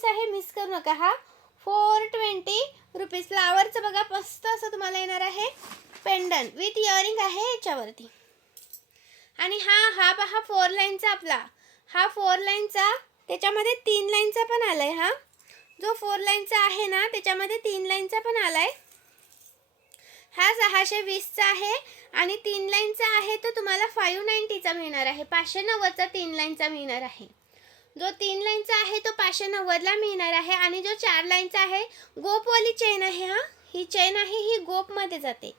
Piece आहे, miss करू नका. हा 420 रुपीज. फ्लावरचं बघा मस्त असं तुम्हाला येणार आहे पेंडंट विथ इयरिंग आहे याच्यावरती. आणि हा पहा 4 लाईनचा आपला, हा 4 लाईनचा, त्याच्यामध्ये 3 लाईनचा पण आलाय. हा जो 4 लाईनचा आहे ना त्याच्यामध्ये 3 लाईनचा पण आलाय. हा 620चा आहे आणि 3 लाईनचा आहे तो तुम्हाला 590चा मिळणार आहे. 590चा 3 लाईनचा मिळणार आहे. जो 3 लाईनचा आहे तो 590ला मिळणार आहे. आणि जो 4 लाईनचा आहे गोपवाली चेन आहे. हा ही चेन आहे, ही गोपमध्ये जाते.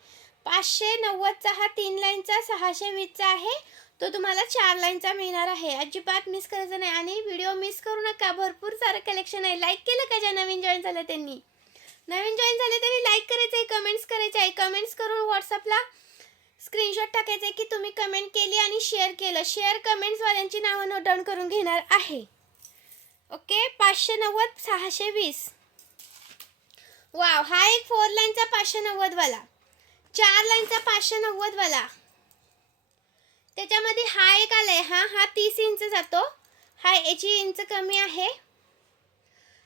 590चा हा 3 लाईनचा 620चा आहे, तो तुम्हाला 4 लाईनचा मिळणार आहे. अजिबात मिस करायचं नाही. आणि व्हिडिओ मिस करू नका, भरपूर सारं कलेक्शन आहे. लाईक केलं का? ज्या नवीन जॉईन झालं त्यांनी, नवीन जॉईन झाले त्यांनी लाईक करायचं आहे, कमेंट्स करायचे आहे. कमेंट्स करून व्हॉट्सअपला स्क्रीनशॉट टाकायचं आहे की तुम्ही कमेंट केली आणि शेअर केलं. शेअर कमेंट्सवाल्यांची नावं नोट डाऊन करून घेणार आहे. ओके. 590, 620. वाव. हा एक 4 लाईनचा 590 वाला, 4 लाईनचा 590 वाला. त्याच्यामध्ये हा एक आलाय. हा 30 इंच जातो. हा याची इंच कमी आहे.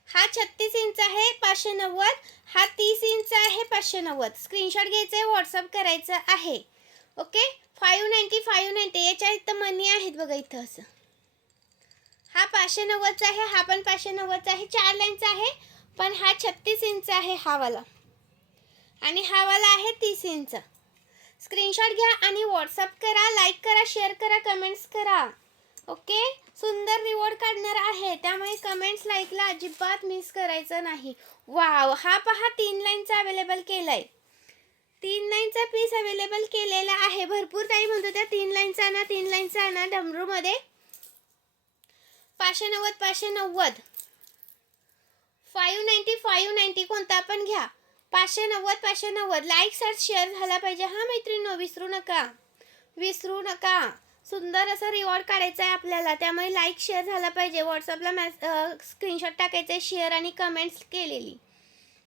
हा 36 इंच आहे 590. हा 30 इंच आहे 590. स्क्रीनशॉट घ्यायचा आहे, व्हॉट्सअप करायचं आहे. ओके. 590 याच्या इथं मनी आहेत बघा इथं असं. हा 590चा आहे, हा पण 590चा आहे. 4 लाईनचा आहे पण हा 36 इंच आहे हा वाला. आणि हा वाला आहे 30 इंच. स्क्रीनशॉट घ्या आणि व्हॉट्सअप करा, लाईक करा, शेअर करा, कमेंट्स करा. ओके. सुंदर रिवॉर्ड काढणार आहे, त्यामुळे कमेंट्स लाईकला अजिबात मिस करायचं नाही. वाव. हा पहा 3 लाईनचा अवेलेबल केलाय. 3 लाईनचा पीस अवेलेबल केलेला आहे. भरपूर ताई म्हणतो त्या 3 लाईनचा आणा, 3 लाईनचा आणा. डमरूमध्ये 590, 590, 590 कोणता पण घ्या. 590. लाईक सर्च शेअर झाला पाहिजे. हा मैत्रिणींनो, विसरू नका. सुंदर असा रिवॉर्ड काढायचा आहे आपल्याला, त्यामुळे लाईक शेअर झाला पाहिजे. व्हॉट्सअपला स्क्रीनशॉट टाकायचा आहे शेअर आणि कमेंट्स केलेली.